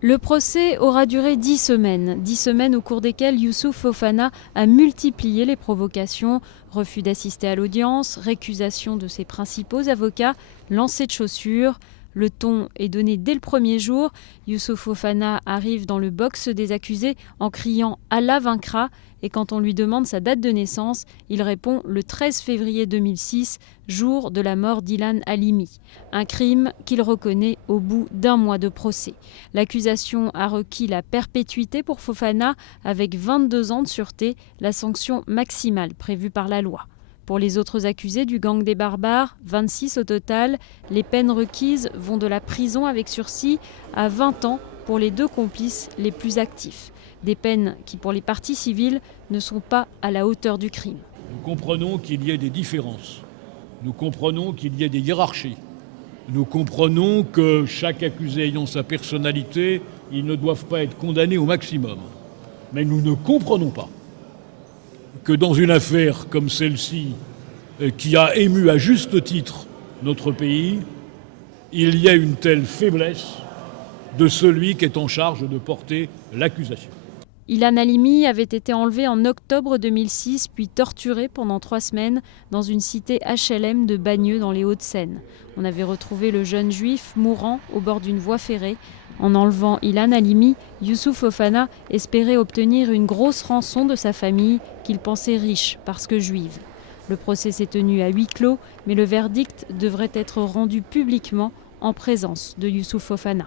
Le procès aura duré 10 semaines. 10 semaines au cours desquelles Youssouf Fofana a multiplié les provocations, refus d'assister à l'audience, récusation de ses principaux avocats, lancer de chaussures. Le ton est donné dès le premier jour. Youssouf Fofana arrive dans le box des accusés en criant « Allah vaincra » et quand on lui demande sa date de naissance, il répond le 13 février 2006, jour de la mort d'Ilan Halimi. Un crime qu'il reconnaît au bout d'un mois de procès. L'accusation a requis la perpétuité pour Fofana avec 22 ans de sûreté, la sanction maximale prévue par la loi. Pour les autres accusés du gang des barbares, 26 au total, les peines requises vont de la prison avec sursis à 20 ans pour les 2 complices les plus actifs. Des peines qui, pour les parties civiles, ne sont pas à la hauteur du crime. Nous comprenons qu'il y ait des différences. Nous comprenons qu'il y ait des hiérarchies. Nous comprenons que chaque accusé ayant sa personnalité, ils ne doivent pas être condamnés au maximum. Mais nous ne comprenons pas que dans une affaire comme celle-ci, qui a ému à juste titre notre pays, il y ait une telle faiblesse de celui qui est en charge de porter l'accusation. Ilan Halimi avait été enlevé en octobre 2006, puis torturé pendant 3 semaines dans une cité HLM de Bagneux dans les Hauts-de-Seine. On avait retrouvé le jeune juif mourant au bord d'une voie ferrée. En enlevant Ilan Halimi, Youssouf Fofana espérait obtenir une grosse rançon de sa famille qu'il pensait riche parce que juive. Le procès s'est tenu à huis clos, mais le verdict devrait être rendu publiquement en présence de Youssouf Fofana.